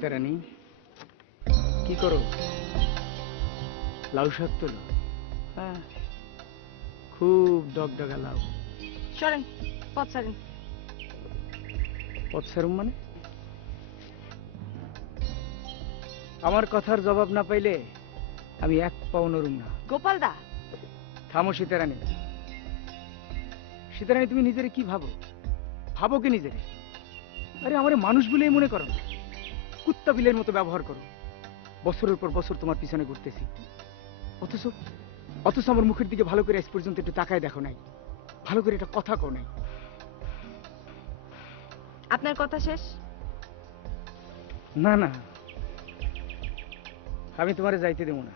সীতারানী, কি করো? লাউ শাক তোলো? হ্যাঁ, খুব ডগডগা লাউ। সরেন, পথ ছাড়েন। পথ ছাড়ুম মানে? আমার কথার জবাব না পাইলে আমি এক পাও নড়ুম না। গোপাল দা, থামো সীতারানী। সীতারানী, তুমি নিজেরে কি ভাবো? ভাবো কি নিজেরে? আরে আমারে মানুষ বলেই মনে করো না, কুত্তা বিলের মতো ব্যবহার করো। বছরের পর বছর তোমার পিছনে ঘুরতেছি, অথচ অথচ আমার মুখের দিকে ভালো করে আজ পর্যন্ত একটু তাকায় দেখো নাই, ভালো করে একটা কথা কও নাই। আপনার কথা শেষ? না না, আমি তোমারে যাইতে দেবো না।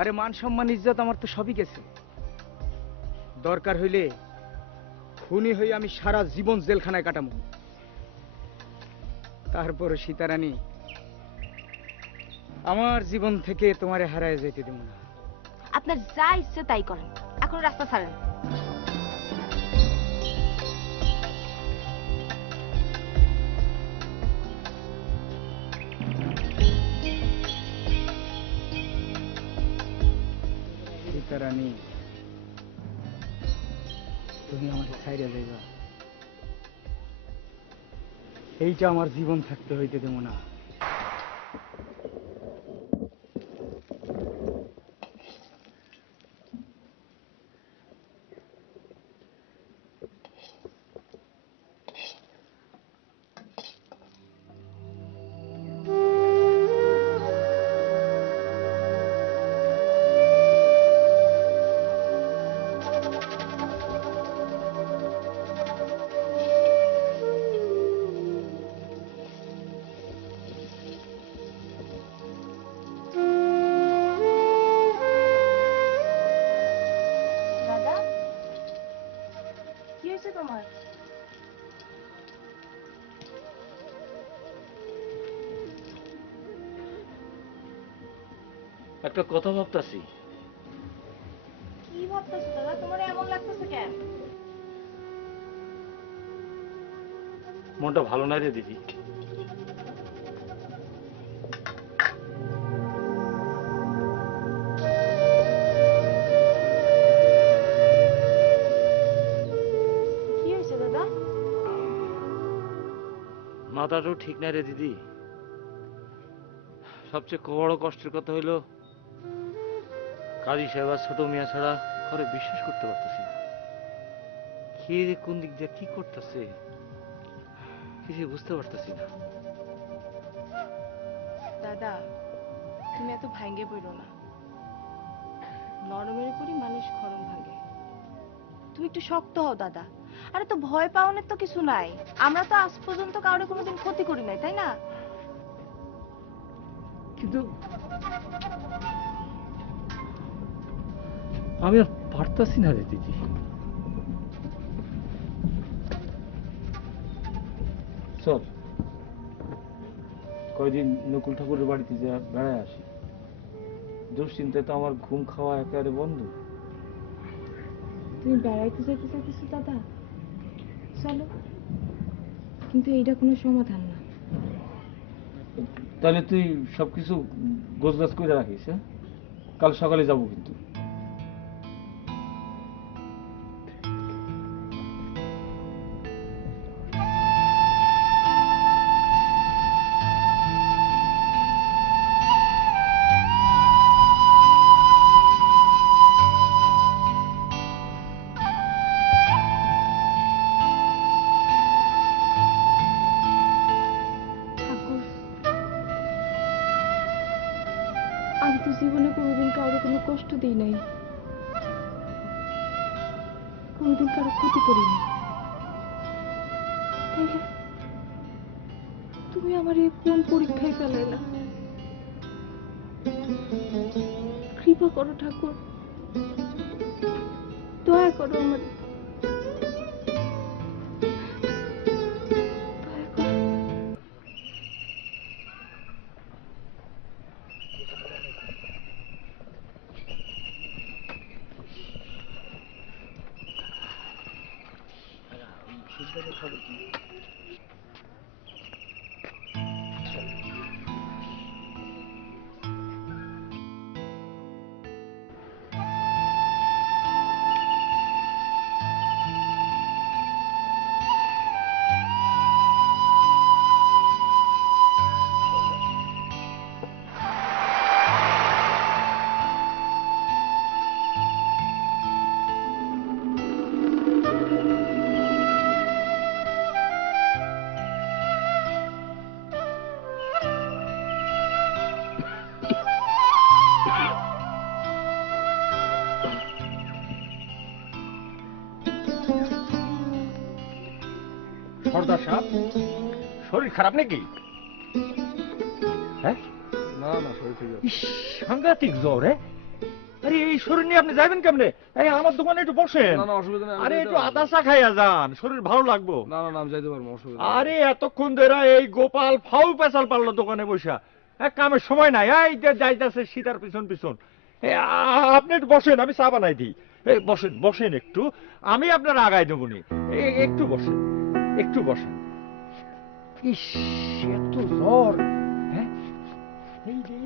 আরে মান সম্মান ইজ্জত আমার তো সবই গেছে। দরকার হইলে খুনি হয়ে আমি সারা জীবন জেলখানায় কাটাবো। তারপর সীতারানী, আমার জীবন থেকে তোমারে হারায় যাইতে দেবো না। আপনার যা ইচ্ছে তাই করেন, এখন রাস্তা ছাড়েন। সীতারানী, তুমি আমার ছাইরে যাইবা, এইটা আমার জীবন থাকতে হইতে দেবো না। দাদা, কি হয়েছে তোমার? একটা কথা ভাবতাছি। কি ভাবতেছো দাদা? তোমার এমন লাগতেছে কেন? মনটা ভালো নাই রে দিদি। কি হয়েছে দাদা? মাথাটাও ঠিক নাই রে দিদি। সবচেয়ে বড় কষ্টের কথা হইলো কাজী সাহেব আর ছোট মিয়া ছাড়া ঘরে বিশ্বাস করতে পারতেছি না। কে যে কোন দিক দিয়ে কি করতেছে কিছু বুঝতে পারতেছি না। দাদা, তুমি এত ভাঙ্গে পড়ো না। নরমের উপরই মানুষ খরম ভাঙে। তুমি একটু শক্ত হও দাদা। আরে তো ভয় পাওয়ানোর তো কিছু নাই। আমরা তো আজ পর্যন্ত কাউরে কোনোদিন ক্ষতি করি নাই, তাই না? কিন্তু আমি আর পারতাছি না রে দিদি। চল কয়দিন নকুল ঠাকুরের বাড়িতে যা বেড়ায় আসি। দুশ্চিন্তায় তো আমার ঘুম খাওয়া একেবারে বন্ধ। তুমি বেড়াইতে যেতে চাইতেছো দাদা? চলো, কিন্তু এইটা কোনো সমাধান না। তাহলে তুই সবকিছু গোছগাছ করে রাখিস, হ্যাঁ? কাল সকালে যাবো কিন্তু। ঠাকুর, আমি তো জীবনে কোনোদিন কারো কোনো কষ্ট দিই নাই, কোনোদিন কারো ক্ষতি করিনি। তাইলে তুমি আমার এই কোন পরীক্ষায় ফেলাইলা? কৃপা করো ঠাকুর, দয়া করো আমার। সর্দার সাহেব, শরীর খারাপ নাকি? হ্যাঁ, না না শরীর ঠিক আছে। ইস, সাংঘাতিক জ্বর। আরে এই শরীর নিয়ে আপনি যাবেন কেমনে? এই আমার দোকানে একটু বসেন। না না অসুবিধা নেই, আমি আরে যাইতে একটু পারবো। আদা চা খাইয়া যান, শরীর ভালো লাগবো। না না না আমি যাইতে পারবো, অসুবিধা নেই। আরে এতক্ষণ ধরে এই গোপাল ফাউ পেঁচাল পারলো দোকানে বসা, এক কামের সময় নাই। এই যে যাইতেছে সীতার পিছন পিছন। আপনি একটু বসেন, আমি চা বানাই দিই। বসেন বসেন একটু, আমি আপনার আগাই দেবো নি। একটু বসেন, একটু বসেন। ইস, এত জ্বর। হ্যাঁ, এই যে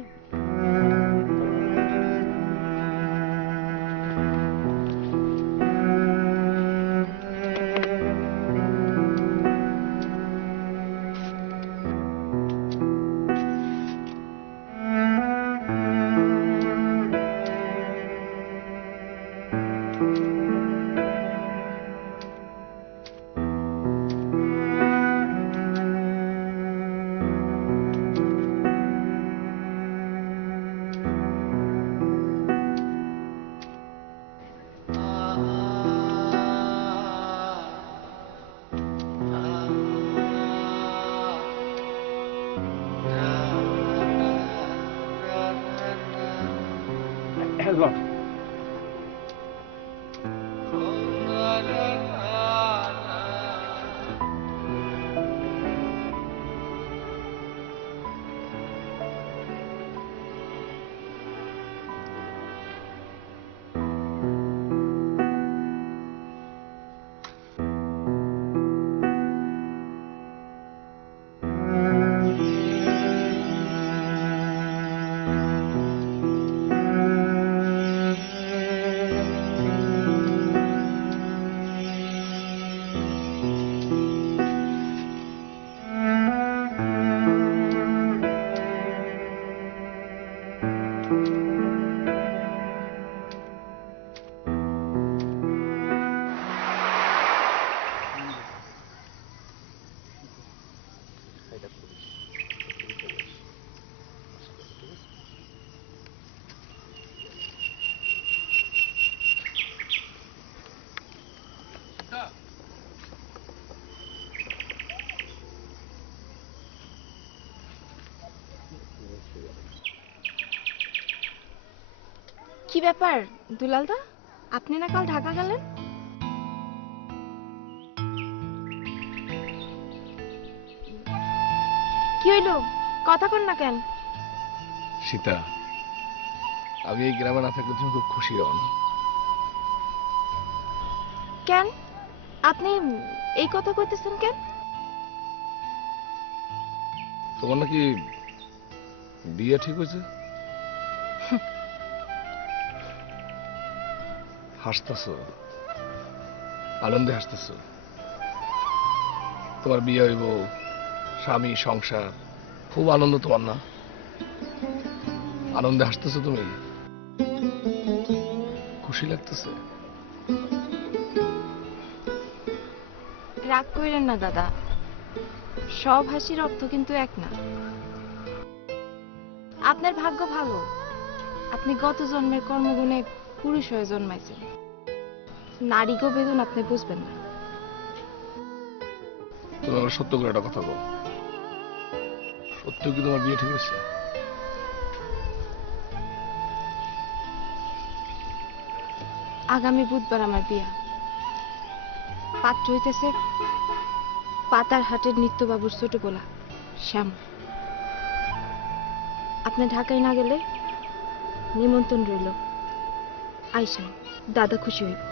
হ্যালো। কি ব্যাপার দুলালদা, আপনি না কাল ঢাকা গেলেন? কি হইল, কথা কন না কেন? সীতা, আমি এই গ্রামে না থাকলে তুমি খুব খুশি হও না? কেন আপনি এই কথা কইতেছেন কেন? তোমার নাকি বিয়ে ঠিক হয়েছে? হাসতেছো, আনন্দে হাসতেছো। তোমার বিয়ে হইব, স্বামী, সংসার, খুব আনন্দ তোমার না? আনন্দে হাসতেছো তুমি, খুশি লাগতেছে? রাগ কইরেন না দাদা, সব হাসির অর্থ কিন্তু এক না। আপনার ভাগ্য ভালো, আপনি গত জন্মের কর্মগুণে পুরুষ হয়ে জন্মাইছেন। নারী গো বেদন আপনি বুঝবেন না। তুমি আমার সত্য করে একটা কথা বল, সত্য কি তোমার বিয়ে ঠিক হয়েছে? আগামী বুধবার আমার বিয়া। পাত্র হইতেছে পাতার হাটের নিত্যবাবুর ছোট পোলা শ্যাম। আপনি ঢাকায় না গেলে নিমন্ত্রণ রইল, আইসা দাদা খুশি হইব।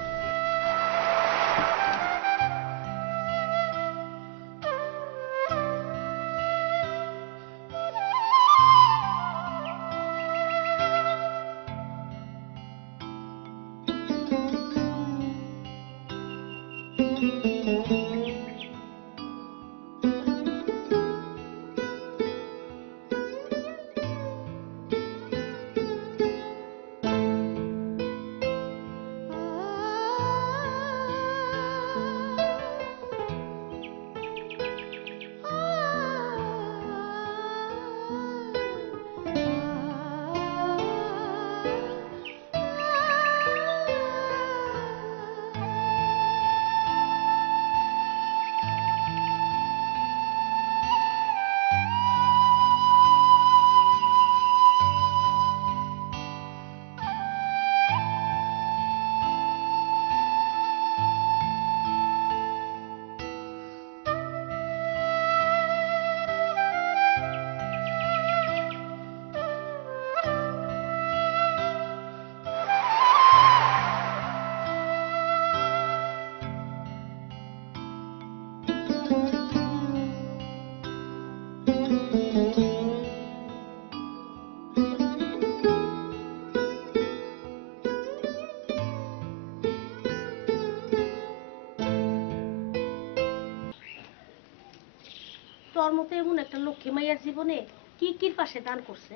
তোর মতো এমন একটা লক্ষ্মী মাইয়ার জীবনে কি কি পাশে দান করছে।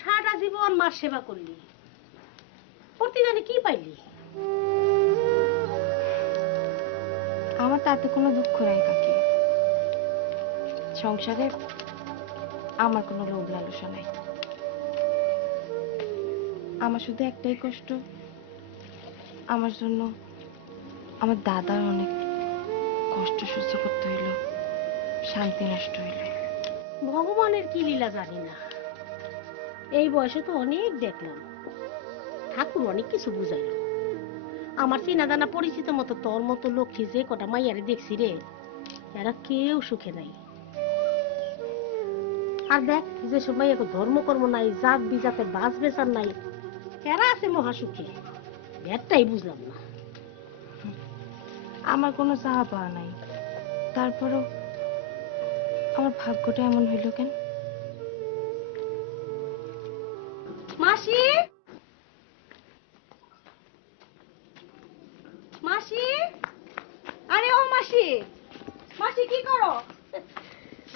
সারা জীবন মার সেবা করলি, প্রতিদানে কি পাইলি? আমার তাতে কোনো দুঃখ নাই কাকি। সংসারে আমার কোনো লোভ লালসা নাই। আমার শুধু একটাই কষ্ট, আমার জন্য আমার দাদার অনেক কষ্ট সহ্য করতে হইল, শান্তি নষ্ট হইল। ভগবানের কি লীলা জানি না, এই বয়সে তো অনেক দেখলাম, ঠাকুর অনেক কিছু বুঝাইল। আমার চেনা জানা পরিচিত মতো তোর মতো লক্ষ্মী যে কটা মাইয়ারে দেখছি রে, এরা কেউ সুখে নাই। আর দেখ যেসব মাইয়াকে ধর্মকর্ম নাই, জাত বিজাতের বাস বেচার নাই, এরা আছে মহাসুখে। একটাই বুঝলাম না। আমার কোনো চাহা পাওয়া নাই, তারপরও আমার ভাগ্যটা এমন হইল কেন? মাসি, মাসি, আরে ও মাসি, মাসি কি করো?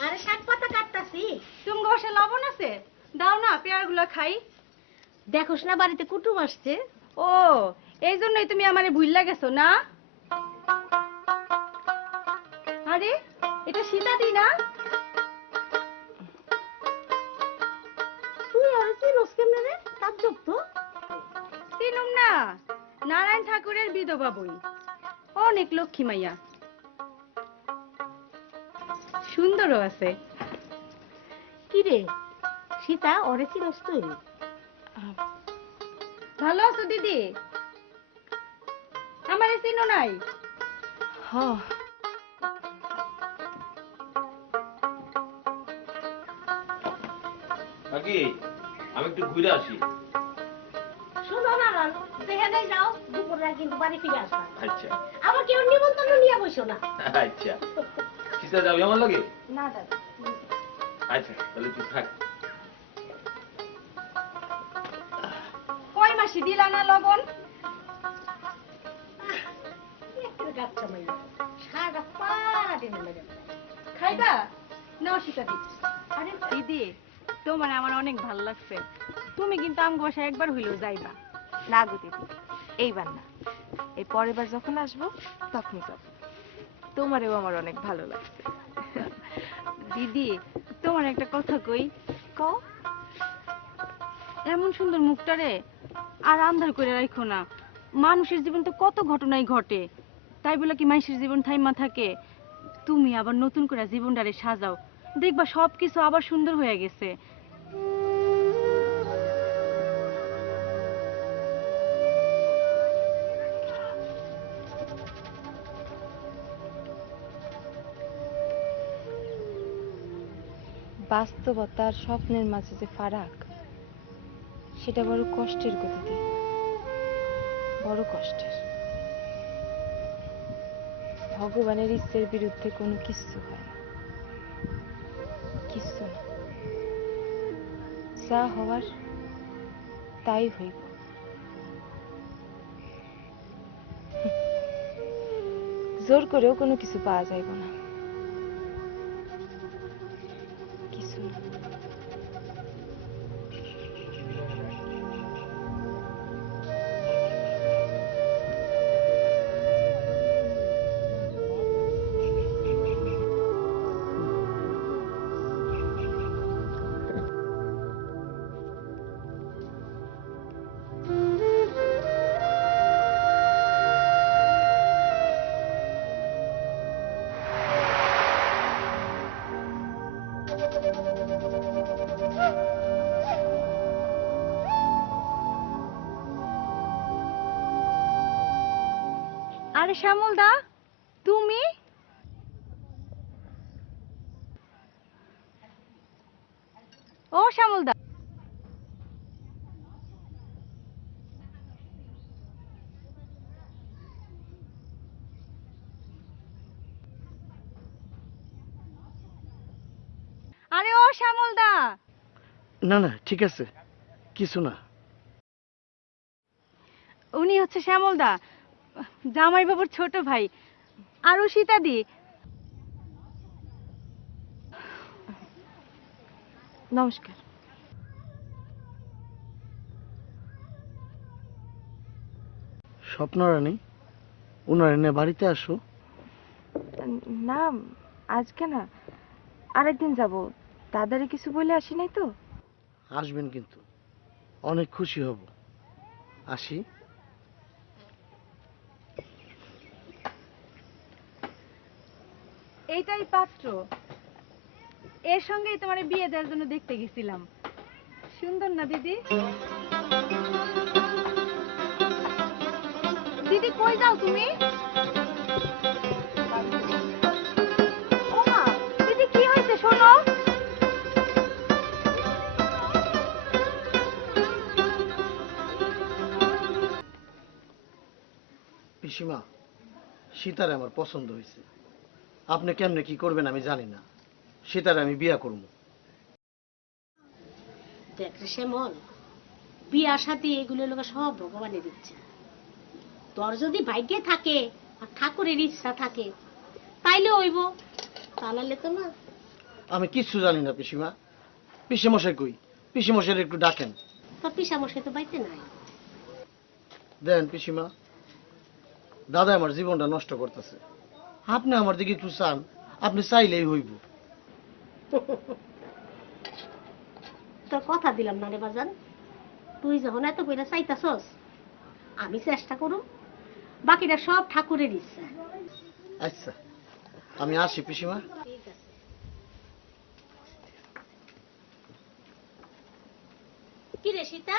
আরে শাক পাতা কাটতাছি। তুমি বসে লবণ আছে, দাও না পেয়ারগুলো খাই। দেখোস না বাড়িতে কুটুম আসছে। ও এই জন্যই তুমি আমারে ভুইল্লা গেছো না? আরে এটা সীতাদি না? তুই আর চিনোস কেমনে রে? তাজ্জব তো। চিনুম না, নারায়ণ ঠাকুরের বিধবা বই, অনেক লক্ষ্মী মাইয়া, সুন্দরও আছে। কি রে সীতা, ওরে চিনোস তুই? ভালো আছো দিদি? আমারে চিনো নাই? হ, কাকি আমি একটু ঘুরে আসি। শোনো না লাল, যেখানে যাও দুপুরে কিন্তু বাড়ি ফিরে আসবা। আচ্ছা আবার কেউ নিমন্ত্রণ নিয়ে বসো না। আচ্ছা, সীতা যাবি আমার লাগে? না দাদা। আচ্ছা তাহলে তুই থাক। কয় মাসি দিলা না লবণ? গাচ্ছা মাইয়া সারা পাড়া টেনে লেগে যায়। খাইবা? নাও সীতাদি। আরে দিদি, তোমার আমার অনেক ভালো লাগছে, তুমি কিন্তু আম বাসায় একবার হইলেও যাইবা। না গো দিদি, এইবার না, এই পরের বার যখন আসবো তখন যাব। তোমারেও আমার অনেক ভালো লাগছে। দিদি তোমার একটা কথা কই। কও। এমন সুন্দর মুখটারে আর আন্ধার করে রাখো না। মানুষের জীবন তো কত ঘটনাই ঘটে, তাই বলে কি মানুষের জীবন থাইমা থাকে? তুমি আবার নতুন করে জীবনটারে সাজাও, দেখবা সবকিছু আবার সুন্দর হয়ে গেছে। বাস্তবতা আর স্বপ্নের মাঝে যে ফারাক, সেটা বড় কষ্টের গো দিদি, বড় কষ্টের। ভগবানের ইচ্ছের বিরুদ্ধে কোনো কিছু হয় না, কিছু না। যা হওয়ার তাই হইব। জোর করেও কোনো কিছু পাওয়া যাইব না, কিছু না। আরে শ্যামল দা, তুমি? ও শ্যামল দা, আরে ও শ্যামল দা। না না ঠিক আছে, কিছু না। উনি হচ্ছে শ্যামল দা, জামাই বাবুর ছোট ভাই, আর ও সীতাদি। নমস্কার। স্বপ্নরানী, উনার এনে বাড়িতে আসো। না, আজকে না, আরেকদিন যাব। দাদারে কিছু বলে আসি নাই তো। আসবেন কিন্তু, অনেক খুশি হব। আসি। এইটাই পাত্র, এর সঙ্গেই তোমার বিয়ে দেওয়ার জন্য দেখতে গেছিলাম। সুন্দর না দিদি? দিদি কই যাও তুমি? ওমা, দিদি কি হয়েছে শোনো। পিসিমা, সীতারে আমার পছন্দ হয়েছে। আপনি কেমনে কি করবেন আমি জানি না, সীতারে আমি বিয়া করবো। দেখ রে শ্যামল, বিয়ার সাথে এগুলো লোক সব ভগবানের ইচ্ছা। তোর যদি ভাগ্যে থাকে আর ঠাকুরের ইচ্ছা থাকে তাইলে হইব, তাহলে তো না। আমি কিচ্ছু জানি না পিসিমা। পিসেমশাই কই? পিসেমশাই একটু ডাকেন। তোর পিসামশাই তো বাইতে নাই। দেন পিসিমা, দাদা আমার জীবনটা নষ্ট করতেছে। আপনি আমার দিকে একটু চান, আপনি চাইলেই হইব। তোর কথা দিলাম না রে বাজান, তুই যখন এত কইরা চাইতাছস আমি চেষ্টা করুম, বাকিটা সব ঠাকুরের ইচ্ছা। আচ্ছা, আমি আসি পিসিমা। ঠিক আছে। কি রে সীতা?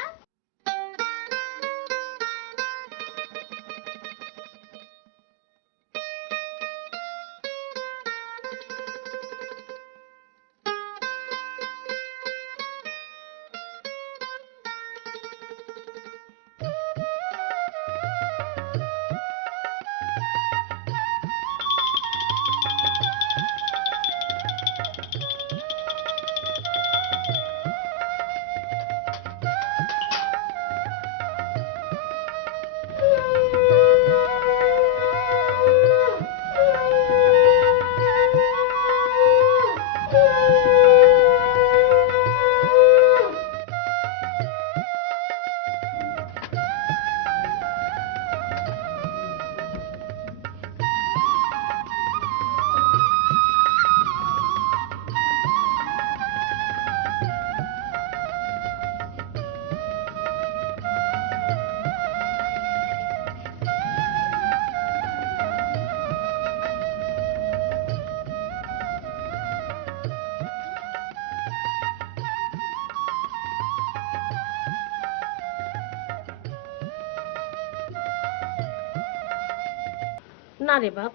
না রে বাপ,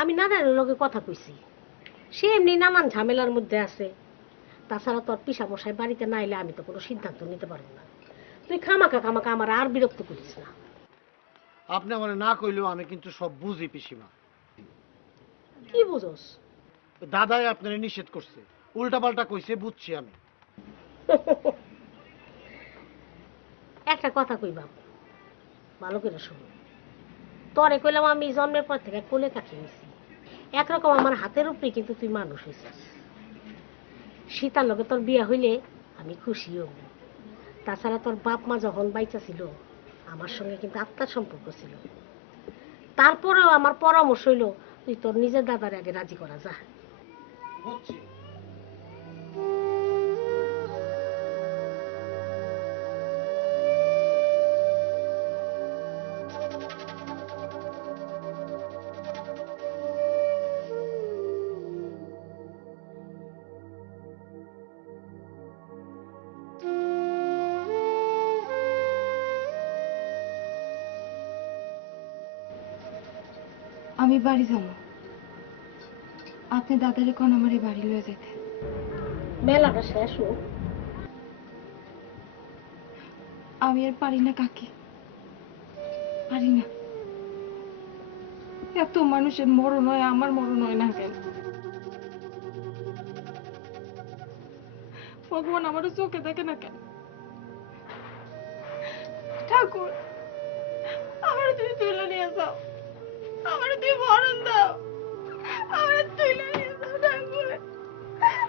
আমি নারায়ণের লগে কথা কইছি, সে এমনি নানান ঝামেলার মধ্যে আছে। তাছাড়া তোর পিসামশাই বাড়িতে না এলে আমি তো কোনো সিদ্ধান্ত নিতে পারবো না। তুই খামাকা খামাকা আমার আর বিরক্ত করিস না। আপনি আমার না কইলেও আমি কিন্তু সব বুঝি পিসিমা। কি বুঝোস? দাদাই আপনারে নিষেধ করছে, উল্টা পাল্টা কইছে, বুঝছি আমি। একটা কথা কই বাপ, ভালো করে শোন। তোরে কইলাম আমি জন্মের পর থেকে কোলে কাটিয়ে নিছি, একরকম আমার হাতের উপরে কিন্তু তুই মানুষ হয়েছিস। সীতার লগে তোর বিয়ে হইলে আমি খুশি হব। তাছাড়া তোর বাপ মা যখন বাইচা ছিল আমার সঙ্গে কিন্তু আত্মার সম্পর্ক ছিল। তারপরেও আমার পরামর্শ হইল তুই তোর নিজের দাদার আগে রাজি করা যা। বুঝছি। আমি বাড়ি যাবো। আপনি দাদারে কোন আমার এই বাড়ি লয়ে যেতে। মেলাটা শেষ হোক। আমি আর পারি না কাকি, পারি না। এত মানুষের মরণ হয়, আমার মরণ হয় না কেন? ভগবান আমারও চোখে দেখে না কেন? ঠাকুর, আমার তুমি তুলে নিয়ে যাও, আমার তুমি মরণ দাও, আমার তুলে নিয়ে যাও ঠাকুর,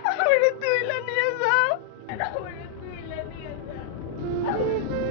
আমার আমারে তুইলা নিয়ে যাও, আমারে তুইলা নিয়ে যাও।